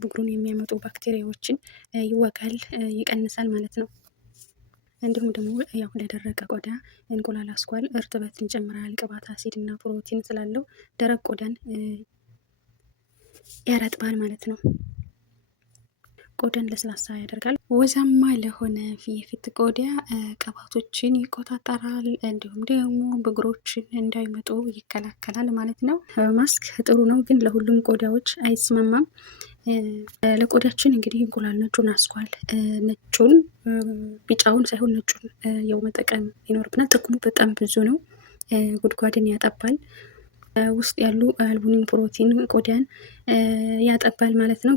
ብጉሩን የሚያመጡ ባክቴሪያዎችን ይወጋል፣ ይቀንሳል ማለት ነው። እንዲሁም ደግሞ ያው ለደረቀ ቆዳ እንቁላል አስኳል እርጥበትን ይጨምራል። ቅባት፣ አሲድ እና ፕሮቲን ስላለው ደረቅ ቆዳን ያረጥባል ማለት ነው። ቆዳን ለስላሳ ያደርጋል። ወዛማ ለሆነ የፊት ቆዳ ቅባቶችን ይቆጣጠራል። እንዲሁም ደግሞ ብጉሮችን እንዳይመጡ ይከላከላል ማለት ነው። ማስክ ጥሩ ነው፣ ግን ለሁሉም ቆዳዎች አይስማማም። ለቆዳችን እንግዲህ እንቁላል ነጩን አስኳል ነጩን ቢጫውን ሳይሆን ነጩን ያው መጠቀም ይኖርብናል። ጥቅሙ በጣም ብዙ ነው። ጉድጓድን ያጠባል። ውስጥ ያሉ አልቡሚን ፕሮቲን ቆዳን ያጠባል ማለት ነው።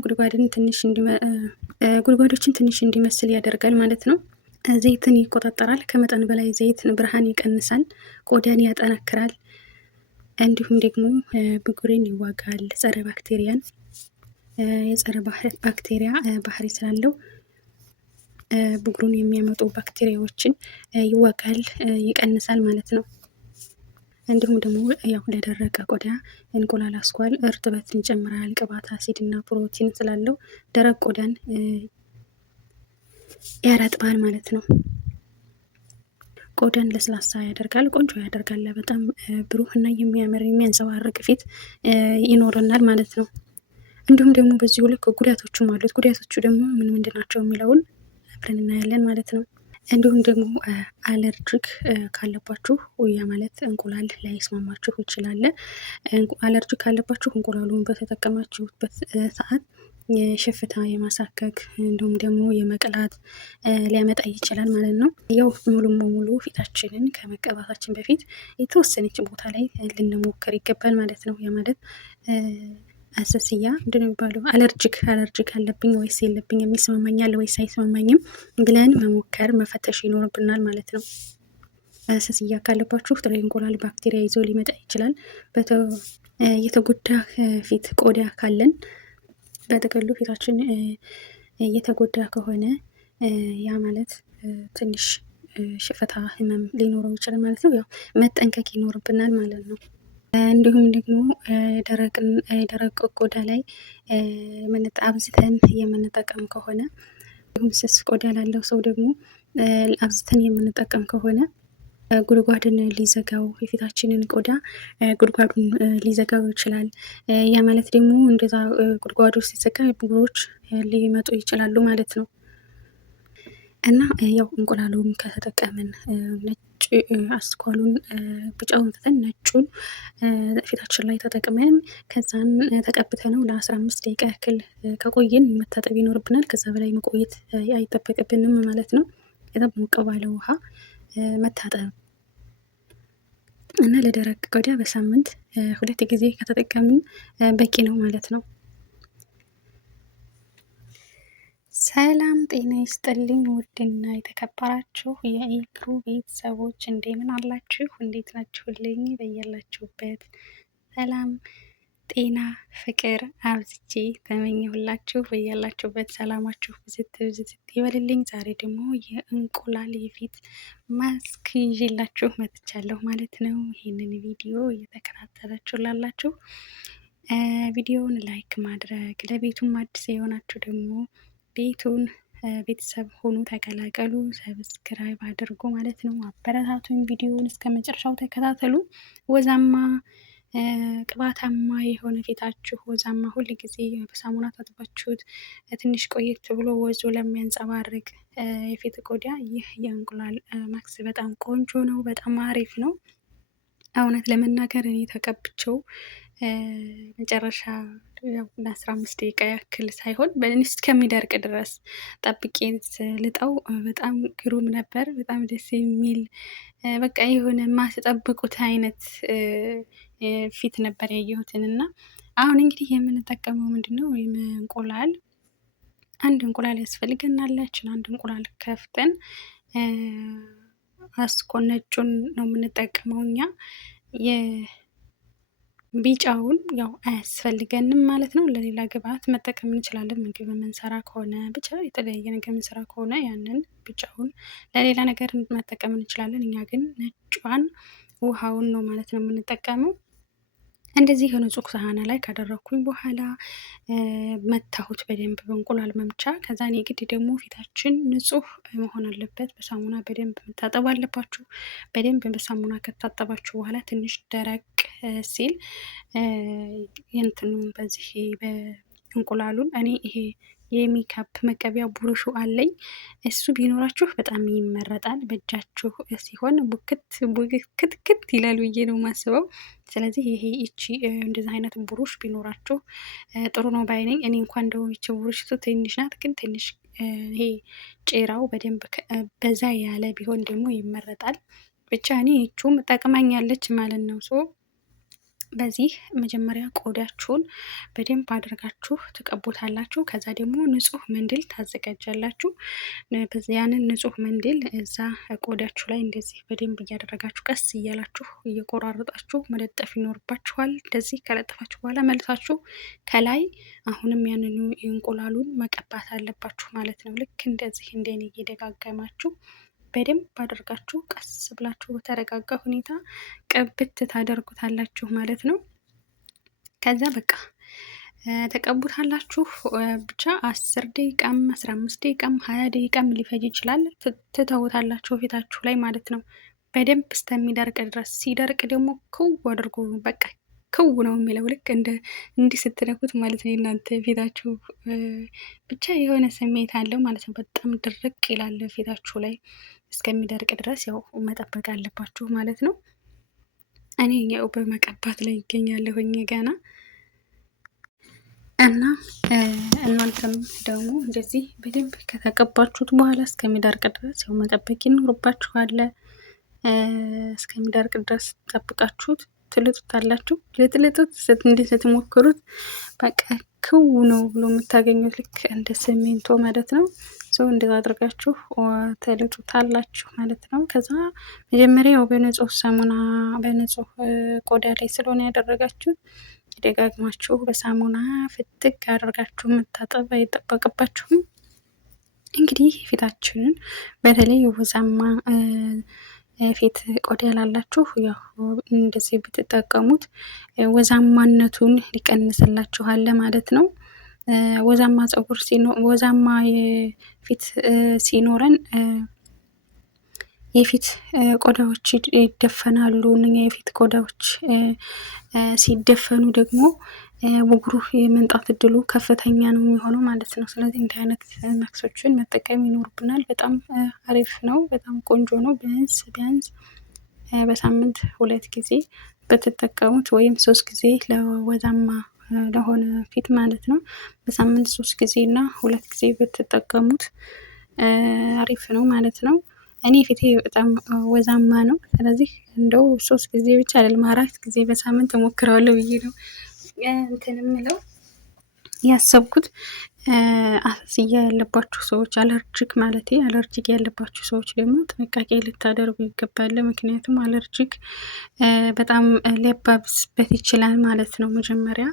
ጉድጓዶችን ትንሽ እንዲመስል ያደርጋል ማለት ነው። ዘይትን ይቆጣጠራል። ከመጠን በላይ ዘይት ብርሃን ይቀንሳል፣ ቆዳን ያጠናክራል። እንዲሁም ደግሞ ብጉርን ይዋጋል። ጸረ ባክቴሪያን የጸረ ባክቴሪያ ባህሪ ስላለው ብጉሩን የሚያመጡ ባክቴሪያዎችን ይዋጋል፣ ይቀንሳል ማለት ነው። እንዲሁም ደግሞ ያው ለደረቀ ቆዳ እንቁላል አስኳል እርጥበትን ይጨምራል። ቅባት፣ አሲድ እና ፕሮቲን ስላለው ደረቅ ቆዳን ያረጥባል ማለት ነው። ቆዳን ለስላሳ ያደርጋል፣ ቆንጆ ያደርጋል። በጣም ብሩህ እና የሚያምር የሚያንጸባርቅ ፊት ይኖረናል ማለት ነው። እንዲሁም ደግሞ በዚሁ ልክ ጉዳቶቹም አሉት። ጉዳቶቹ ደግሞ ምን ምንድን ናቸው የሚለውን አብረን እናያለን ማለት ነው። እንዲሁም ደግሞ አለርጂክ ካለባችሁ ያ ማለት እንቁላል ላይስማማችሁ ይችላል። አለርጂክ ካለባችሁ እንቁላሉን በተጠቀማችሁበት ሰዓት የሽፍታ የማሳከክ እንዲሁም ደግሞ የመቅላት ሊያመጣ ይችላል ማለት ነው። ያው ሙሉ በሙሉ ፊታችንን ከመቀባታችን በፊት የተወሰነች ቦታ ላይ ልንሞክር ይገባል ማለት ነው። ያ ማለት አሰስያ ምንድን ነው የሚባለው? አለርጂክ አለብኝ ወይስ የለብኝ፣ የሚስማማኛል ወይስ አይስማማኝም ብለን መሞከር መፈተሽ ይኖርብናል ማለት ነው። አሰስያ ካለባችሁ ጥሬ እንቁላል ባክቴሪያ ይዞ ሊመጣ ይችላል። የተጎዳ ፊት ቆዳ ካለን በጥቅሉ ፊታችን የተጎዳ ከሆነ ያ ማለት ትንሽ ሽፍታ ህመም ሊኖረው ይችላል ማለት ነው። ያው መጠንቀቅ ይኖርብናል ማለት ነው። እንዲሁም ደግሞ የደረቅ ቆዳ ላይ አብዝተን የምንጠቀም ከሆነ እንዲሁም ስስ ቆዳ ላለው ሰው ደግሞ አብዝተን የምንጠቀም ከሆነ ጉድጓድን ሊዘጋው የፊታችንን ቆዳ ጉድጓዱን ሊዘጋው ይችላል። ያ ማለት ደግሞ እንደዛ ጉድጓዱ ሲዘጋ ብጉሮች ሊመጡ ይችላሉ ማለት ነው። እና ያው እንቁላሉን ከተጠቀምን ነጭ አስኳሉን ቢጫውን ትተን ነጩን ፊታችን ላይ ተጠቅመን ከዛን ተቀብተነው ለ15 ደቂቃ ያክል ከቆየን መታጠብ ይኖርብናል። ከዛ በላይ መቆየት አይጠበቅብንም ማለት ነው። ከዛ ሞቅ ባለ ውሃ መታጠብ እና ለደረቅ ቆዳ በሳምንት 2 ጊዜ ከተጠቀምን በቂ ነው ማለት ነው። ሰላም ጤና ይስጥልኝ። ውድና የተከበራችሁ የኢክሩ ቤተሰቦች እንደምን አላችሁ? እንዴት ናችሁልኝ? በያላችሁበት ሰላም ጤና ፍቅር አብዝቼ ተመኘሁላችሁ። በያላችሁበት ሰላማችሁ ብዝት ይበልልኝ። ዛሬ ደግሞ የእንቁላል የፊት ማስክ ይዤላችሁ መጥቻለሁ ማለት ነው። ይህንን ቪዲዮ እየተከታተላችሁ ላላችሁ ቪዲዮውን ላይክ ማድረግ፣ ለቤቱም አዲስ የሆናችሁ ደግሞ ቤቱን ቤተሰብ ሆኑ ተቀላቀሉ፣ ሰብስክራይብ አድርጎ ማለት ነው። አበረታቱን፣ ቪዲዮውን እስከ መጨረሻው ተከታተሉ። ወዛማ ቅባታማ የሆነ ፊታችሁ ወዛማ ሁል ጊዜ በሳሙና ታጥባችሁት ትንሽ ቆየት ብሎ ወዙ ለሚያንጸባርቅ የፊት ቆዳ ይህ የእንቁላል ማክስ በጣም ቆንጆ ነው፣ በጣም አሪፍ ነው። እውነት ለመናገር እኔ ተቀብቼው መጨረሻ ለ15 ደቂቃ ያክል ሳይሆን እስከሚደርቅ ድረስ ጠብቄ ልጠው በጣም ግሩም ነበር። በጣም ደስ የሚል በቃ የሆነ ማስጠብቁት አይነት ፊት ነበር ያየሁትን። እና አሁን እንግዲህ የምንጠቀመው ምንድን ነው? ወይም እንቁላል አንድ እንቁላል ያስፈልገናል። አንድ እንቁላል ከፍተን አስኮ ነጩን ነው የምንጠቀመው እኛ። ቢጫውን ያው አያስፈልገንም ማለት ነው። ለሌላ ግብአት መጠቀም እንችላለን። ምግብ የምንሰራ ከሆነ ብቻ የተለያየ ነገር የምንሰራ ከሆነ ያንን ቢጫውን ለሌላ ነገር መጠቀም እንችላለን። እኛ ግን ነጯን ውሃውን ነው ማለት ነው የምንጠቀመው። እንደዚህ ንጹህ ሳህን ላይ ካደረኩኝ በኋላ መታሁት በደንብ በእንቁላል መምቻ። ከዛ እኔ ግድ ደግሞ ፊታችን ንጹህ መሆን አለበት። በሳሙና በደንብ መታጠብ አለባችሁ። በደንብ በሳሙና ከታጠባችሁ በኋላ ትንሽ ደረቅ ሲል የእንትኑን በዚህ በእንቁላሉን እኔ ይሄ የሜካፕ መቀቢያ ቡሩሹ አለኝ። እሱ ቢኖራችሁ በጣም ይመረጣል። በእጃችሁ ሲሆን ቡክትክት ይላል ብዬ ነው የማስበው። ስለዚህ ይሄ ይቺ እንደዚህ አይነት ቡሩሽ ቢኖራችሁ ጥሩ ነው ባይ ነኝ። እኔ እንኳን እንደው ይቺ ቡሩሽ ትንሽ ናት፣ ግን ትንሽ ይሄ ጭራው በደንብ በዛ ያለ ቢሆን ደግሞ ይመረጣል። ብቻ እኔ ይቺም ጠቅማኛለች ማለት ነው። በዚህ መጀመሪያ ቆዳችሁን በደንብ አድርጋችሁ ትቀቡታላችሁ። ከዛ ደግሞ ንጹህ መንድል ታዘጋጃላችሁ። ያንን ንጹህ መንድል እዛ ቆዳችሁ ላይ እንደዚህ በደንብ እያደረጋችሁ ቀስ እያላችሁ እየቆራረጣችሁ መለጠፍ ይኖርባችኋል። እንደዚህ ከለጠፋችሁ በኋላ መልሳችሁ ከላይ አሁንም ያንኑ እንቁላሉን መቀባት አለባችሁ ማለት ነው። ልክ እንደዚህ እንደኔ እየደጋገማችሁ በደንብ አድርጋችሁ ቀስ ብላችሁ በተረጋጋ ሁኔታ ቅብት ታደርጉታላችሁ ማለት ነው። ከዛ በቃ ተቀቡታላችሁ። ብቻ 10 ደቂቃም 15 ደቂቃም 20 ደቂቃም ሊፈጅ ይችላል። ትተውታላችሁ ፊታችሁ ላይ ማለት ነው፣ በደንብ እስከሚደርቅ ድረስ። ሲደርቅ ደግሞ ክው አድርጎ በቃ ክው ነው የሚለው ልክ እንዲህ ስትነኩት ማለት ነው። እናንተ ፊታችሁ ብቻ የሆነ ስሜት አለው ማለት ነው። በጣም ድርቅ ይላል ፊታችሁ ላይ። እስከሚደርቅ ድረስ ያው መጠበቅ አለባችሁ ማለት ነው። እኔ ያው በመቀባት ላይ ይገኛለሁኝ ገና እና እናንተም ደግሞ እንደዚህ በደንብ ከተቀባችሁት በኋላ እስከሚደርቅ ድረስ ያው መጠበቅ ይኖርባችኋል። እስከሚደርቅ ድረስ ጠብቃችሁት ትልጡታላችሁ። ልጥልጡት እንዴት ስትሞክሩት በቃ ክው ነው ብሎ የምታገኙት ልክ እንደ ሲሚንቶ ማለት ነው። እንደዛ አድርጋችሁ ትልጡታላችሁ ማለት ነው። ከዛ መጀመሪያው በንጹህ ሳሙና በንጹህ ቆዳ ላይ ስለሆነ ያደረጋችሁት ደጋግማችሁ በሳሙና ፍትግ አድርጋችሁ መታጠብ አይጠበቅባችሁም። እንግዲህ ፊታችንን በተለይ ወዛማ ፊት ቆዳ ላላችሁ ያው እንደዚህ ብትጠቀሙት ወዛማነቱን ሊቀንስላችኋል ማለት ነው። ወዛማ ፀጉር ወዛማ የፊት ሲኖረን የፊት ቆዳዎች ይደፈናሉ። የፊት ቆዳዎች ሲደፈኑ ደግሞ ብጉሩ የመንጣት እድሉ ከፍተኛ ነው የሚሆነው ማለት ነው። ስለዚህ እንዲህ አይነት ማክሶችን መጠቀም ይኖርብናል። በጣም አሪፍ ነው፣ በጣም ቆንጆ ነው። ቢያንስ በሳምንት 2 ጊዜ በተጠቀሙት ወይም 3 ጊዜ ለወዛማ ለሆነ ፊት ማለት ነው። በሳምንት 3 ጊዜ እና 2 ጊዜ በተጠቀሙት አሪፍ ነው ማለት ነው። እኔ ፊቴ በጣም ወዛማ ነው። ስለዚህ እንደው 3 ጊዜ ብቻ አይደለም 4 ጊዜ በሳምንት እሞክራለሁ ብዬ ነው እንትን የምለው ያሰብኩት። አስያ ያለባችሁ ሰዎች አለርጂክ ያለባችሁ ሰዎች ደግሞ ጥንቃቄ ልታደርጉ ይገባል። ምክንያቱም አለርጂክ በጣም ሊያባብስበት ይችላል ማለት ነው። መጀመሪያ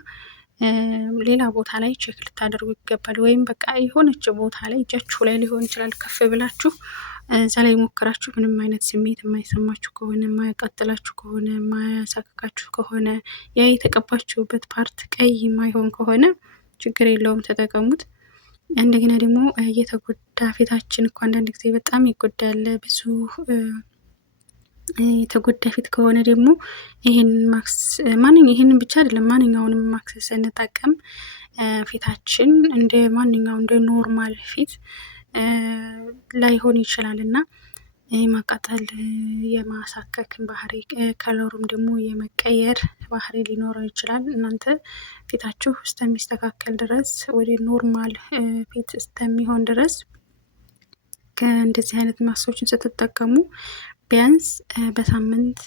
ሌላ ቦታ ላይ ቼክ ልታደርጉ ይገባል። ወይም በቃ የሆነች ቦታ ላይ እጃችሁ ላይ ሊሆን ይችላል ከፍ ብላችሁ እዛ ላይ ሞክራችሁ ምንም አይነት ስሜት የማይሰማችሁ ከሆነ፣ የማያቃጥላችሁ ከሆነ፣ የማያሳክካችሁ ከሆነ፣ ያ የተቀባችሁበት ፓርት ቀይ የማይሆን ከሆነ ችግር የለውም፣ ተጠቀሙት። እንደገና ደግሞ የተጎዳ ፊታችን እኮ አንዳንድ ጊዜ በጣም ይጎዳል። ብዙ የተጎዳ ፊት ከሆነ ደግሞ ይህንን ብቻ አይደለም ማንኛውንም ማክስ ስንጠቀም ፊታችን እንደ ማንኛው እንደ ኖርማል ፊት ላይሆን ይችላል እና የማቃጠል የማሳከክን ባህሪ ከለሩም ደግሞ የመቀየር ባህሪ ሊኖረው ይችላል። እናንተ ፊታችሁ እስከሚስተካከል ድረስ ወደ ኖርማል ፊት እስከሚሆን ድረስ ከእንደዚህ አይነት ማስኮችን ስትጠቀሙ ቢያንስ በሳምንት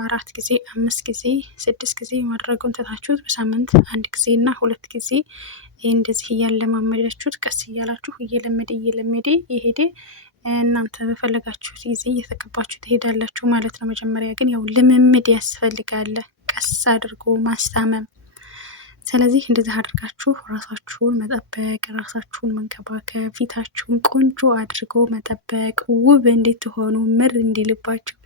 4 ጊዜ 5 ጊዜ 6 ጊዜ ማድረጉን ትታችሁት በሳምንት 1 ጊዜ እና 2 ጊዜ እንደዚህ እያለማመዳችሁት ቀስ እያላችሁ እየለመደ የሄደ እናንተ በፈለጋችሁት ጊዜ እየተቀባችሁ ትሄዳላችሁ ማለት ነው። መጀመሪያ ግን ያው ልምምድ ያስፈልጋል። ቀስ አድርጎ ማስታመም ስለዚህ እንደዚህ አድርጋችሁ ራሳችሁን መጠበቅ፣ ራሳችሁን መንከባከብ፣ ፊታችሁን ቆንጆ አድርጎ መጠበቅ፣ ውብ እንድትሆኑ ምር እንዲልባችሁ፣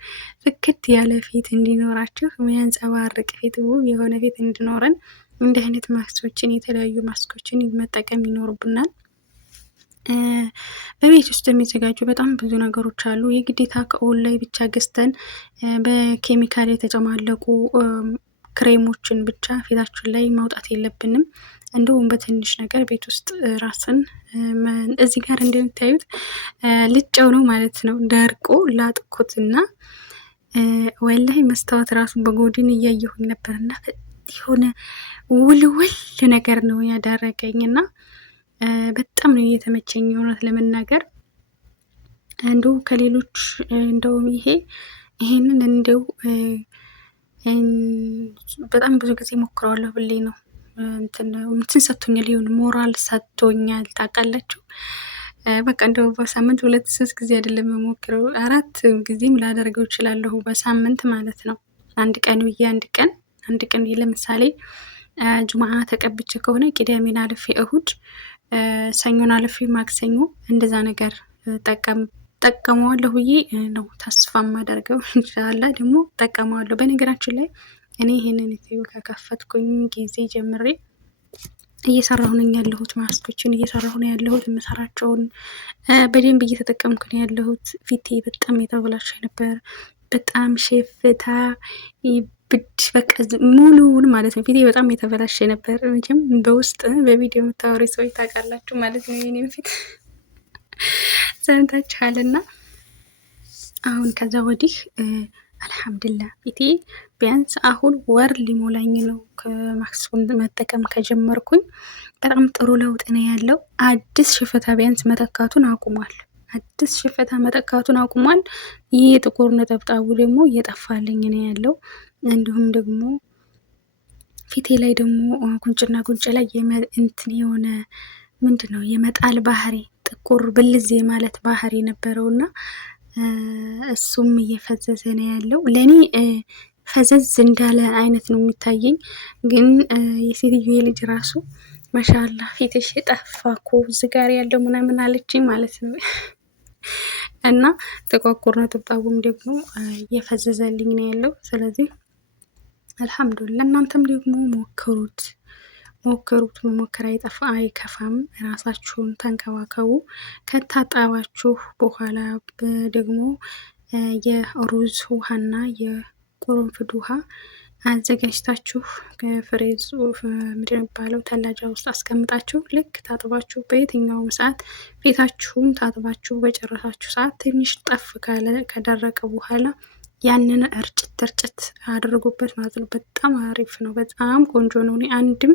ፍክት ያለ ፊት እንዲኖራችሁ፣ የሚያንጸባርቅ ፊት፣ ውብ የሆነ ፊት እንዲኖረን እንዲህ አይነት ማስኮችን የተለያዩ ማስኮችን መጠቀም ይኖርብናል። በቤት ውስጥ የሚዘጋጁ በጣም ብዙ ነገሮች አሉ። የግዴታ ከኦንላይን ብቻ ገዝተን በኬሚካል የተጨማለቁ ክሬሞችን ብቻ ፊታችን ላይ ማውጣት የለብንም። እንዲሁም በትንሽ ነገር ቤት ውስጥ ራስን እዚህ ጋር እንደምታዩት ልጨው ነው ማለት ነው። ደርቆ ላጥኩትና ወላሂ መስታወት ራሱ በጎድን እያየሁኝ ነበርና የሆነ ውልውል ነገር ነው ያደረገኝ እና በጣም ነው እየተመቸኝ እውነት ለመናገር እንደው ከሌሎች እንደውም ይሄንን እንደው በጣም ብዙ ጊዜ ሞክረዋለሁ ብሌ ነው እንትን ሰጥቶኛል፣ ይሁን ሞራል ሰጥቶኛል። ታውቃላችሁ በቃ እንደው በሳምንት 2-3 ጊዜ አይደለም የምሞክረው 4 ጊዜም ላደርገው እችላለሁ በሳምንት ማለት ነው። አንድ ቀን ብዬ አንድ ቀን ለምሳሌ ጁምዓ ተቀብቼ ከሆነ ቅዳሜን አልፌ እሁድ፣ ሰኞን አልፌ ማክሰኞ እንደዛ ነገር ጠቀመዋለሁ ብዬ ነው ተስፋ ማደርገው። ኢንሻአላህ ደግሞ ጠቀመዋለሁ። በነገራችን ላይ እኔ ይሄንን ዩቲዩብ ከከፈትኩኝ ጊዜ ጀምሬ እየሰራሁ ነኝ ያለሁት፣ ማስኮችን እየሰራሁ ነው ያለሁት። የምሰራቸውን በደንብ እየተጠቀምኩ ነው ያለሁት። ፊቴ በጣም የተበላሸ ነበር፣ በጣም ሸፍታ ብድ በቃ ሙሉውን ማለት ነው። ፊቴ በጣም የተበላሸ ነበር። መቼም በውስጥ በቪዲዮ የምታወሪ ሰዎች ታውቃላችሁ ማለት ነው። የኔ ፊት ሰምታችኋልና አሁን ከዛ ወዲህ አልሐምዱሊላህ ፊቴ ቢያንስ አሁን ወር ሊሞላኝ ነው ከማክሱን መጠቀም ከጀመርኩኝ። በጣም ጥሩ ለውጥ ነው ያለው። አዲስ ሽፈታ ቢያንስ መተካቱን አቁሟል። ይህ የጥቁር ነጠብጣቡ ደግሞ እየጠፋልኝ ነው ያለው። እንዲሁም ደግሞ ፊቴ ላይ ደግሞ ጉንጭና ጉንጭ ላይ እንትን የሆነ ምንድን ነው የመጣል ባህሪ፣ ጥቁር ብልዜ ማለት ባህሪ ነበረውና እሱም እየፈዘዘ ነው ያለው። ለእኔ ፈዘዝ እንዳለ አይነት ነው የሚታየኝ። ግን የሴትዮ የልጅ ራሱ ማሻአላ ፊትሽ ጠፋ እኮ እዚህ ጋር ያለው ምናምን አለችኝ ማለት ነው። እና ጥቋቁር ነጠብጣቡም ደግሞ እየፈዘዘልኝ ነው ያለው። ስለዚህ አልሐምዱሊላህ እናንተም ደግሞ ሞክሩት። መሞከር አይከፋም። ራሳችሁን ተንከባከቡ። ከታጠባችሁ በኋላ ደግሞ የሩዝ ውሃና የቁርንፍድ ውሃ አዘጋጅታችሁ ከፍሬዝ ምንድን የሚባለው ተላጃ ውስጥ አስቀምጣችሁ ልክ ታጥባችሁ በየትኛውም ሰዓት ፊታችሁን ታጥባችሁ በጨረሳችሁ ሰዓት ትንሽ ጠፍ ከደረቀ በኋላ ያንን እርጭት አድርጉበት ማለት ነው። በጣም አሪፍ ነው። በጣም ቆንጆ ነው። እኔ አንድም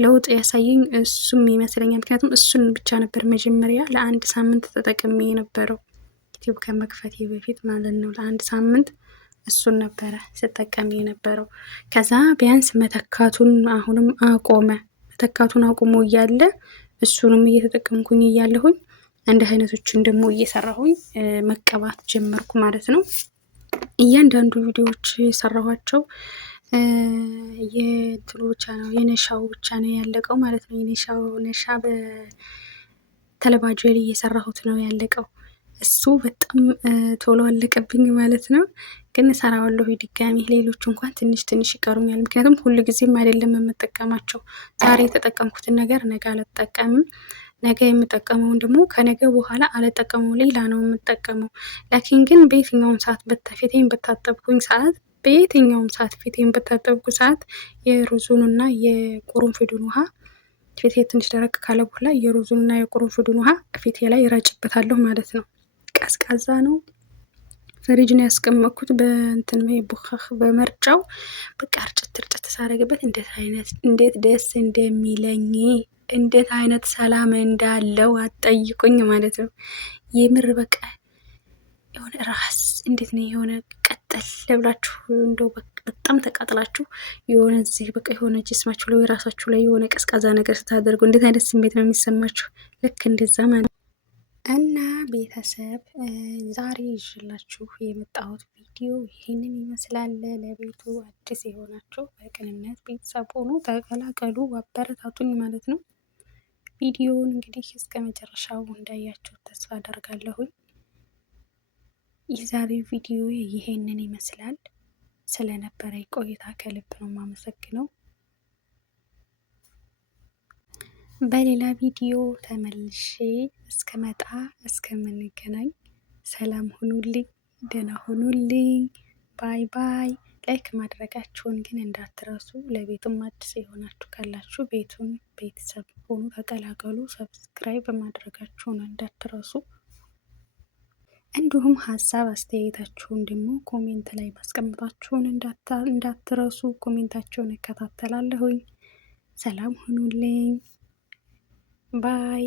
ለውጥ ያሳየኝ እሱም ይመስለኛል። ምክንያቱም እሱን ብቻ ነበር መጀመሪያ ለ1 ሳምንት ተጠቅሜ የነበረው ዩቲዩብ ከመክፈቴ በፊት ማለት ነው። ለ1 ሳምንት እሱን ነበረ ስጠቀም የነበረው። ከዛ ቢያንስ መተካቱን አሁንም አቆመ። መተካቱን አቁሞ እያለ እሱንም እየተጠቀምኩኝ እያለሁኝ እንደ አይነቶችን ደግሞ እየሰራሁኝ መቀባት ጀመርኩ ማለት ነው። እያንዳንዱ ቪዲዮዎች የሰራኋቸው የእንትኑ ብቻ ነው የነሻው ብቻ ነው ያለቀው ማለት ነው። ነሻ በተለባጆሌ እየሰራሁት ነው ያለቀው። እሱ በጣም ቶሎ አለቀብኝ ማለት ነው። ግን እሰራዋለሁ ድጋሚ። ሌሎቹ እንኳን ትንሽ ይቀሩኛል። ምክንያቱም ሁሉ ጊዜም አይደለም የምጠቀማቸው። ዛሬ የተጠቀምኩትን ነገር ነገ አልጠቀምም። ነገ የምጠቀመውን ደግሞ ከነገ በኋላ አልጠቀመው፣ ሌላ ነው የምጠቀመው። ላኪን ግን በየትኛውም ሰዓት ፊቴን በታጠብኩኝ ሰዓት ፊቴን በታጠብኩ ሰዓት የሩዙንና የቁርንፍዱን ውሃ ፊቴ ትንሽ ደረቅ ካለ በኋላ የሩዙንና የቁርንፍዱን ውሃ ፊቴ ላይ እረጭበታለሁ ማለት ነው። ቀዝቃዛ ነው። ፍሪጅ ነው ያስቀመጥኩት በእንትን ቡኻኽ በመርጫው በቃ እርጭት ሳረግበት እንዴት ደስ እንደሚለኝ እንዴት አይነት ሰላም እንዳለው አትጠይቁኝ ማለት ነው። የምር በቃ የሆነ ራስ እንዴት ነው የሆነ ቀጠል ለብላችሁ እንደው በጣም ተቃጥላችሁ የሆነ እዚህ በቃ የሆነ ጅስማችሁ ላይ ራሳችሁ ላይ የሆነ ቀዝቃዛ ነገር ስታደርጉ እንዴት አይነት ስሜት ነው የሚሰማችሁ? ልክ እንደዛ ማለት እና ቤተሰብ ዛሬ ይዤላችሁ የመጣሁት ቪዲዮ ይህንን ይመስላል። ለቤቱ አዲስ የሆናችሁ በቅንነት ቤተሰብ ሆኑ ተቀላቀሉ፣ አበረታቱኝ ማለት ነው። ቪዲዮውን እንግዲህ እስከ መጨረሻው እንዳያችሁ ተስፋ አደርጋለሁኝ። የዛሬው ቪዲዮ ይሄንን ይመስላል። ስለነበረ ቆይታ ከልብ ነው የማመሰግነው። በሌላ ቪዲዮ ተመልሼ እስከመጣ እስከምንገናኝ ሰላም ሁኑልኝ፣ ደህና ሁኑልኝ። ባይ ባይ። ላይክ ማድረጋችሁን ግን እንዳትረሱ። ለቤቱም አዲስ የሆናችሁ ካላችሁ ቤቱን ቤተሰብ ሆኑ ተቀላቀሉ። ሰብስክራይብ ማድረጋችሁን እንዳትረሱ። እንዲሁም ሀሳብ አስተያየታችሁን ደግሞ ኮሜንት ላይ ማስቀመጣችሁን እንዳትረሱ። ኮሜንታችሁን እከታተላለሁኝ። ሰላም ሁኑልኝ። ባይ